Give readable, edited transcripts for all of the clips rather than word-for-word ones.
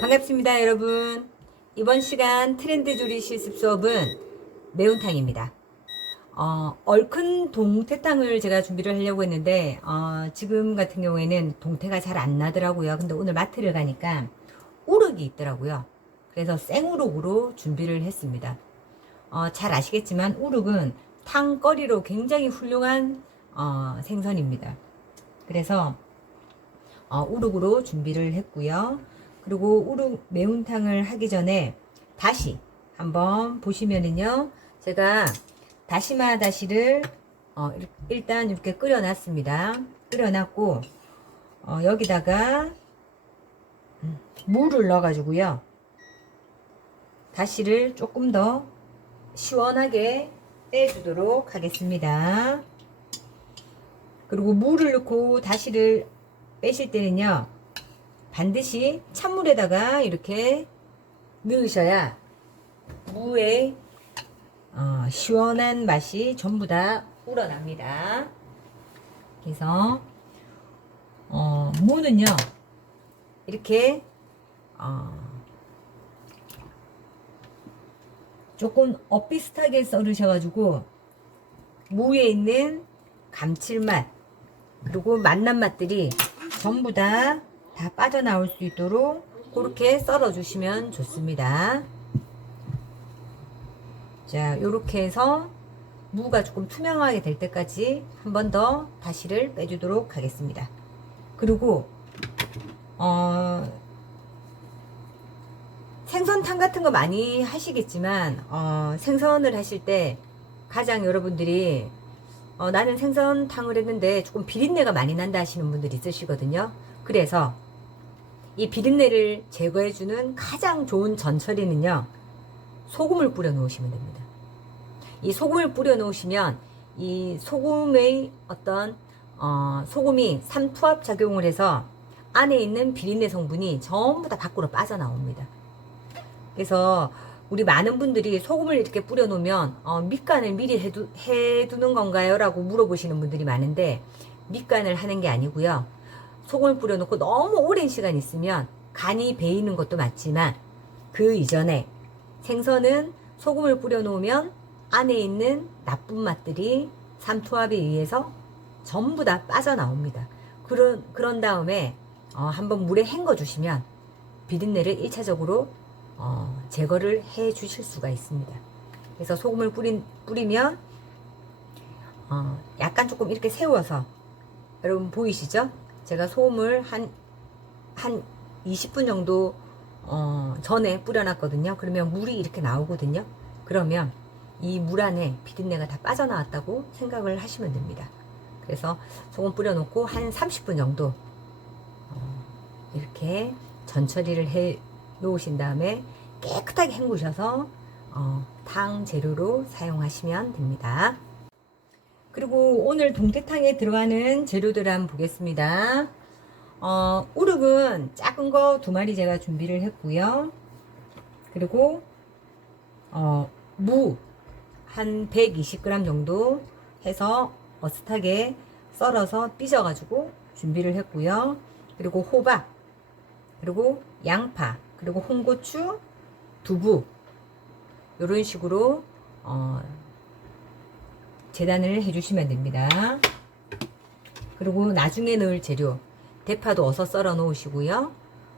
반갑습니다, 여러분. 이번 시간 트렌드 조리 실습 수업은 매운탕입니다. 얼큰 동태탕을 제가 준비를 하려고 했는데 지금 같은 경우에는 동태가 잘 안 나더라고요. 근데 오늘 마트를 가니까 우럭이 있더라고요. 그래서 생우럭으로 준비를 했습니다. 잘 아시겠지만 우럭은 탕거리로 굉장히 훌륭한 생선입니다. 그래서 우럭으로 준비를 했고요. 그리고 우럭 매운탕을 하기 전에 다시 한번 보시면은요, 제가 다시마 다시를 일단 이렇게 끓여 놨습니다. 끓여 놨고 여기다가 물을 넣어 가지고요, 다시를 조금 더 시원하게 빼주도록 하겠습니다. 그리고 물을 넣고 다시를 빼실 때는요, 반드시 찬물에다가 이렇게 넣으셔야 무의 시원한 맛이 전부 다 우러납니다. 그래서 무는요, 이렇게 조금 엇비슷하게 썰으셔가지고 무에 있는 감칠맛 그리고 맛난 맛들이 전부 다 빠져나올 수 있도록 그렇게 썰어 주시면 좋습니다. 자, 요렇게 해서 무가 조금 투명하게 될 때까지 한 번 더 다시를 빼주도록 하겠습니다. 그리고 생선탕 같은 거 많이 하시겠지만 생선을 하실 때 가장 여러분들이 나는 생선탕을 했는데 조금 비린내가 많이 난다 하시는 분들이 있으시거든요. 그래서 이 비린내를 제거해주는 가장 좋은 전처리는요, 소금을 뿌려 놓으시면 됩니다. 이 소금을 뿌려 놓으시면 이 소금의 어떤 소금이 삼투압 작용을 해서 안에 있는 비린내 성분이 전부 다 밖으로 빠져나옵니다. 그래서 우리 많은 분들이 소금을 이렇게 뿌려 놓으면 밑간을 미리 해두는 건가요? 라고 물어보시는 분들이 많은데, 밑간을 하는 게 아니고요, 소금을 뿌려 놓고 너무 오랜 시간 있으면 간이 배이는 것도 맞지만 그 이전에 생선은 소금을 뿌려 놓으면 안에 있는 나쁜 맛들이 삼투압에 의해서 전부 다 빠져나옵니다. 그런 다음에 한번 물에 헹궈 주시면 비린내를 1차적으로 제거를 해 주실 수가 있습니다. 그래서 소금을 뿌리면 약간 조금 이렇게 세워서, 여러분 보이시죠? 제가 소금을 한 20분 정도 전에 뿌려놨거든요. 그러면 물이 이렇게 나오거든요. 그러면 이 물 안에 비린내가 다 빠져나왔다고 생각을 하시면 됩니다. 그래서 소금 뿌려놓고 한 30분 정도 이렇게 전처리를 해 놓으신 다음에 깨끗하게 헹구셔서 탕 재료로 사용하시면 됩니다. 그리고 오늘 동태탕에 들어가는 재료들을 한번 보겠습니다. 우럭은 작은 거 2마리 제가 준비를 했고요. 그리고 무 한 120g 정도 해서 어슷하게 썰어서 삐져 가지고 준비를 했고요. 그리고 호박, 그리고 양파, 그리고 홍고추, 두부, 이런 식으로 재단을 해주시면 됩니다. 그리고 나중에 넣을 재료, 대파도 어서 썰어 놓으시고요.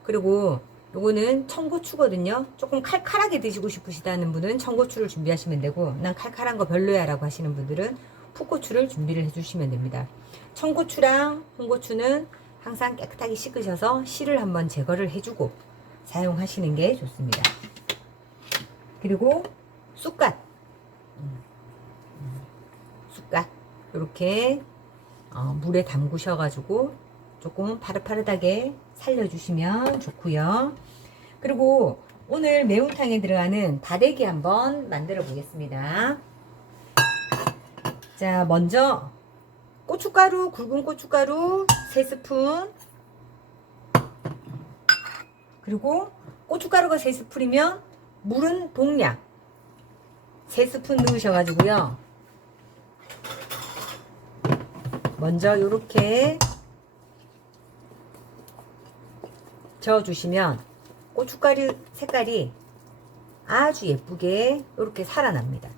그리고 요거는 청고추거든요. 조금 칼칼하게 드시고 싶으시다는 분은 청고추를 준비하시면 되고, 난 칼칼한 거 별로야 라고 하시는 분들은 풋고추를 준비를 해주시면 됩니다. 청고추랑 홍고추는 항상 깨끗하게 씻으셔서 씨를 한번 제거를 해주고 사용하시는 게 좋습니다. 그리고 쑥갓, 이렇게 물에 담그셔가지고 조금 파릇파릇하게 살려주시면 좋고요. 그리고 오늘 매운탕에 들어가는 다대기 한번 만들어 보겠습니다. 자, 먼저 고춧가루, 굵은 고춧가루 3스푼, 그리고 고춧가루가 3스푼이면 물은 동량 3스푼 넣으셔가지고요, 먼저 요렇게 저어주시면 고춧가루 색깔이 아주 예쁘게 이렇게 살아납니다.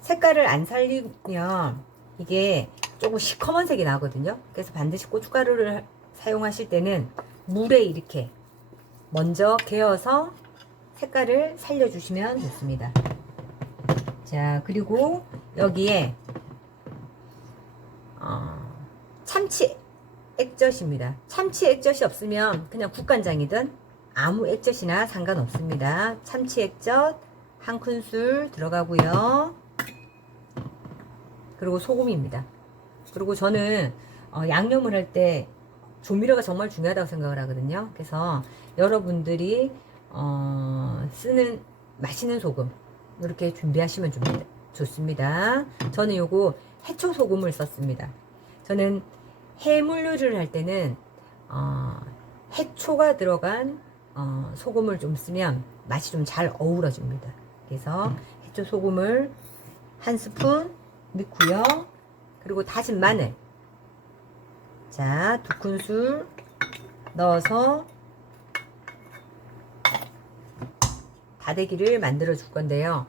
색깔을 안 살리면 이게 조금 시커먼 색이 나거든요. 그래서 반드시 고춧가루를 사용하실 때는 물에 이렇게 먼저 개어서 색깔을 살려주시면 좋습니다. 자, 그리고 여기에 참치 액젓입니다. 참치 액젓이 없으면 그냥 국간장이든 아무 액젓이나 상관없습니다. 참치 액젓 한 큰술 들어가고요. 그리고 소금입니다. 그리고 저는 양념을 할 때 조미료가 정말 중요하다고 생각을 하거든요. 그래서 여러분들이 쓰는 맛있는 소금 이렇게 준비하시면 좋습니다. 저는 요거 해초 소금을 썼습니다. 저는 해물 요리를 할 때는 해초가 들어간 소금을 좀 쓰면 맛이 좀 잘 어우러집니다. 그래서 해초 소금을 한 스푼 넣고요. 그리고 다진 마늘 자, 2큰술 넣어서 다대기를 만들어 줄 건데요.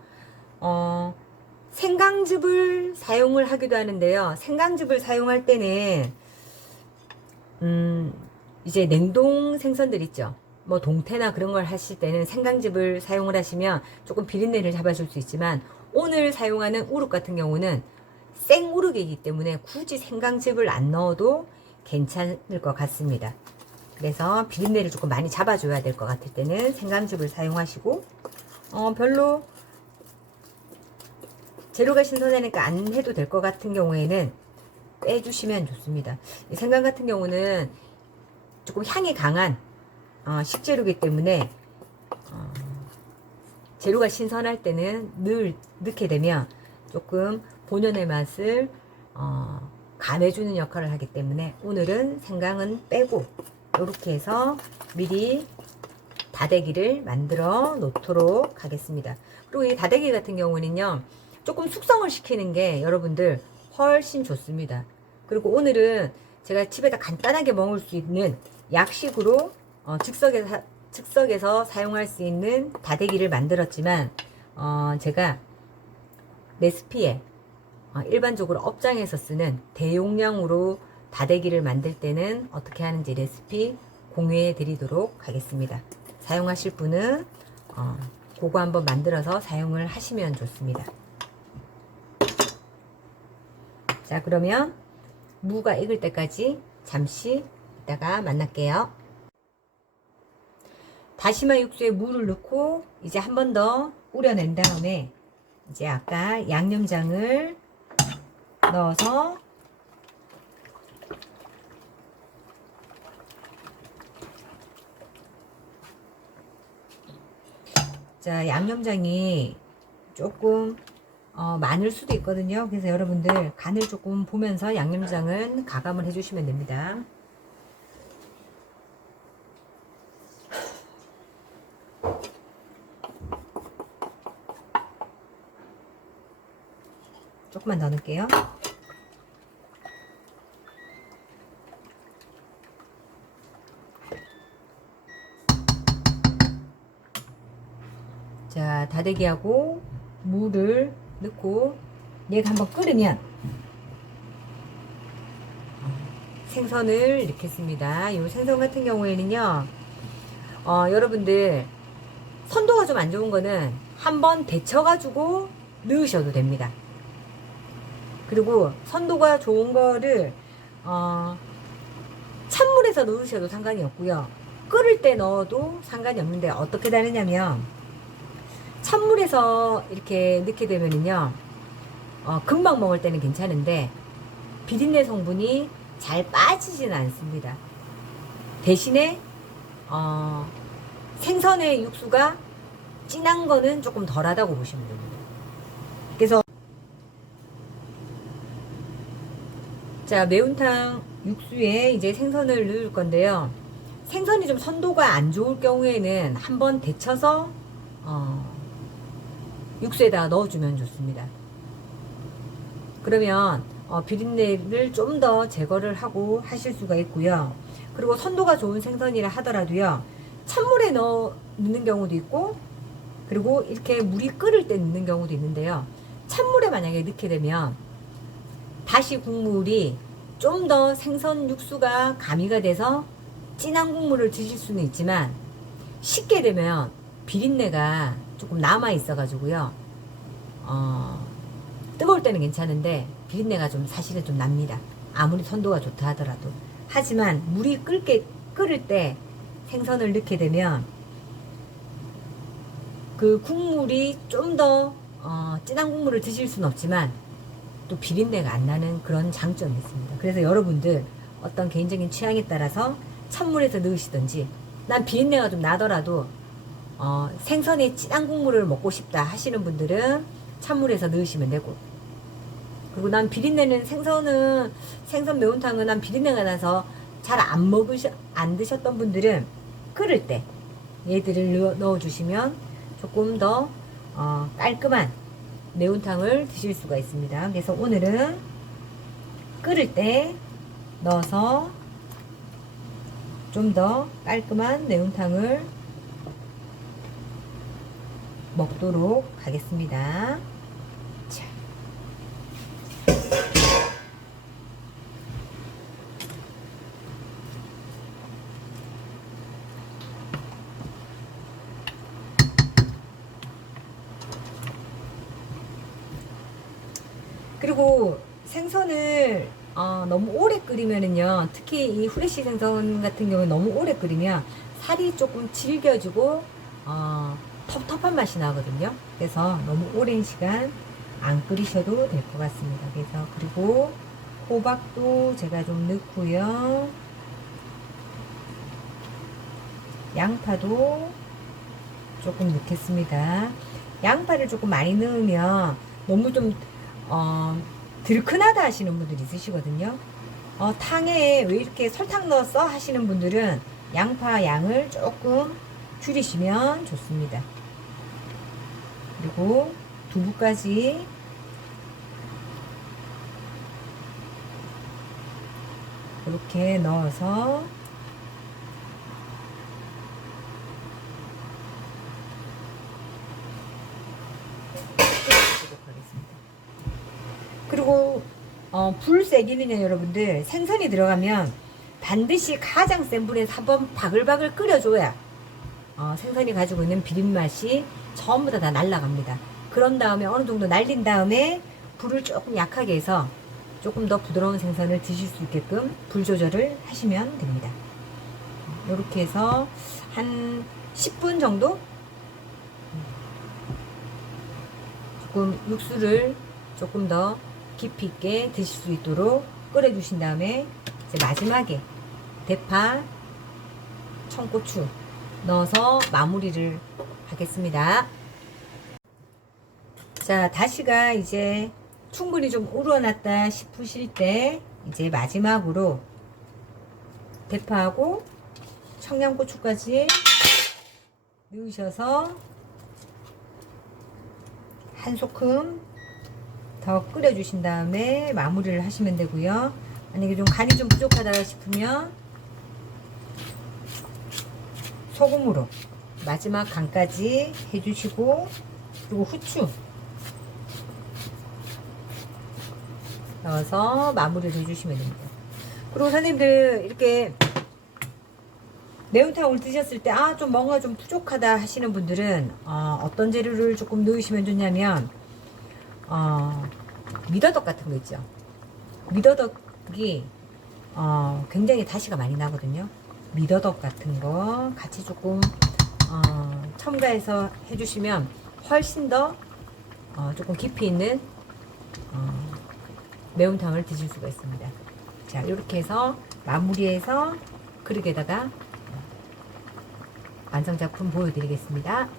생강즙을 사용을 하기도 하는데요. 생강즙을 사용할 때는 이제 냉동 생선들 있죠. 뭐 동태나 그런 걸 하실 때는 생강즙을 사용을 하시면 조금 비린내를 잡아줄 수 있지만 오늘 사용하는 우룩 같은 경우는 생우룩이기 때문에 굳이 생강즙을 안 넣어도 괜찮을 것 같습니다. 그래서 비린내를 조금 많이 잡아줘야 될 것 같을 때는 생강즙을 사용하시고 별로 재료가 신선하니까 안 해도 될 것 같은 경우에는 빼주시면 좋습니다. 이 생강 같은 경우는 조금 향이 강한 식재료이기 때문에 재료가 신선할 때는 늘 넣게 되면 조금 본연의 맛을 감해주는 역할을 하기 때문에 오늘은 생강은 빼고 이렇게 해서 미리 다대기를 만들어 놓도록 하겠습니다. 그리고 이 다대기 같은 경우는요 조금 숙성을 시키는 게 여러분들 훨씬 좋습니다. 그리고 오늘은 제가 집에다 간단하게 먹을 수 있는 약식으로 즉석에서 사용할 수 있는 다대기를 만들었지만 제가 레시피에 일반적으로 업장에서 쓰는 대용량으로 다대기를 만들 때는 어떻게 하는지 레시피 공유해 드리도록 하겠습니다. 사용하실 분은 그거 한번 만들어서 사용을 하시면 좋습니다. 자, 그러면 무가 익을 때까지 잠시 이따가 만날게요. 다시마 육수에 물을 넣고 이제 한 번 더 우려낸 다음에 이제 아까 양념장을 넣어서 자, 양념장이 조금 많을 수도 있거든요. 그래서 여러분들 간을 조금 보면서 양념장은 가감을 해주시면 됩니다. 조금만 더 넣을게요. 자, 다대기하고 물을 넣고 얘가 한번 끓으면 생선을 넣겠습니다. 이 생선 같은 경우에는요 여러분들 선도가 좀 안 좋은 거는 한번 데쳐 가지고 넣으셔도 됩니다. 그리고 선도가 좋은 거를 찬물에서 넣으셔도 상관이 없고요. 끓을 때 넣어도 상관이 없는데 어떻게 다르냐면 찬물에서 이렇게 넣게 되면은요 금방 먹을 때는 괜찮은데 비린내 성분이 잘 빠지지는 않습니다. 대신에 생선의 육수가 진한 거는 조금 덜하다고 보시면 됩니다. 그래서 자, 매운탕 육수에 이제 생선을 넣을 건데요. 생선이 좀 선도가 안 좋을 경우에는 한번 데쳐서 육수에다 넣어주면 좋습니다. 그러면 비린내를 좀 더 제거를 하고 하실 수가 있고요. 그리고 선도가 좋은 생선이라 하더라도요, 찬물에 넣는 경우도 있고, 그리고 이렇게 물이 끓을 때 넣는 경우도 있는데요. 찬물에 만약에 넣게 되면 다시 국물이 좀 더 생선 육수가 가미가 돼서 진한 국물을 드실 수는 있지만, 식게 되면 비린내가 조금 남아 있어 가지고요, 뜨거울 때는 괜찮은데 비린내가 좀 사실은 좀 납니다. 아무리 선도가 좋다 하더라도. 하지만 물이 끓을 때 생선을 넣게 되면 그 국물이 좀 더 진한 국물을 드실 수는 없지만 또 비린내가 안 나는 그런 장점이 있습니다. 그래서 여러분들 어떤 개인적인 취향에 따라서 찬물에서 넣으시든지, 난 비린내가 좀 나더라도 생선의 진한 국물을 먹고 싶다 하시는 분들은 찬물에서 넣으시면 되고, 그리고 난 비린내는 생선 매운탕은 난 비린내가 나서 잘 안 드셨던 분들은 끓을 때 얘들을 넣어주시면 조금 더 깔끔한 매운탕을 드실 수가 있습니다. 그래서 오늘은 끓을 때 넣어서 좀 더 깔끔한 매운탕을 먹도록 하겠습니다. 자. 그리고 생선을 너무 오래 끓이면은요, 특히 이 후레쉬 생선 같은 경우는 너무 오래 끓이면 살이 조금 질겨지고 텁텁한 맛이 나거든요. 그래서 너무 오랜 시간 안 끓이셔도 될 것 같습니다. 그래서 그리고 호박도 제가 좀 넣고요, 양파도 조금 넣겠습니다. 양파를 조금 많이 넣으면 너무 좀 들큰하다 하시는 분들이 있으시거든요. 탕에 왜 이렇게 설탕 넣었어 하시는 분들은 양파 양을 조금 줄이시면 좋습니다. 그리고 두부까지 이렇게 넣어서 그리고 불 세기는요, 여러분들 생선이 들어가면 반드시 가장 센 불에서 한번 바글바글 끓여줘야 생선이 가지고 있는 비린맛이 전부 다 날아갑니다. 그런 다음에 어느 정도 날린 다음에 불을 조금 약하게 해서 조금 더 부드러운 생선을 드실 수 있게끔 불 조절을 하시면 됩니다. 이렇게 해서 한 10분 정도 조금 육수를 조금 더 깊이 있게 드실 수 있도록 끓여 주신 다음에 이제 마지막에 대파, 청고추 넣어서 마무리를 하겠습니다. 자, 다시가 이제 충분히 좀 우러났다 싶으실 때 이제 마지막으로 대파하고 청양고추까지 넣으셔서 한 소끔 더 끓여 주신 다음에 마무리를 하시면 되고요. 만약에 좀 간이 좀 부족하다 싶으면 소금으로 마지막 간까지 해주시고, 그리고 후추 넣어서 마무리를 해주시면 됩니다. 그리고 선생님들 이렇게 매운탕을 드셨을 때 좀 뭔가 좀 부족하다 하시는 분들은 어떤 재료를 조금 넣으시면 좋냐면 미더덕 같은 거 있죠. 미더덕이 굉장히 다시가 많이 나거든요. 미더덕 같은 거 같이 조금 첨가해서 해주시면 훨씬 더 조금 깊이 있는 매운탕을 드실 수가 있습니다. 자, 이렇게 해서 마무리해서 그릇에다가 완성작품 보여드리겠습니다.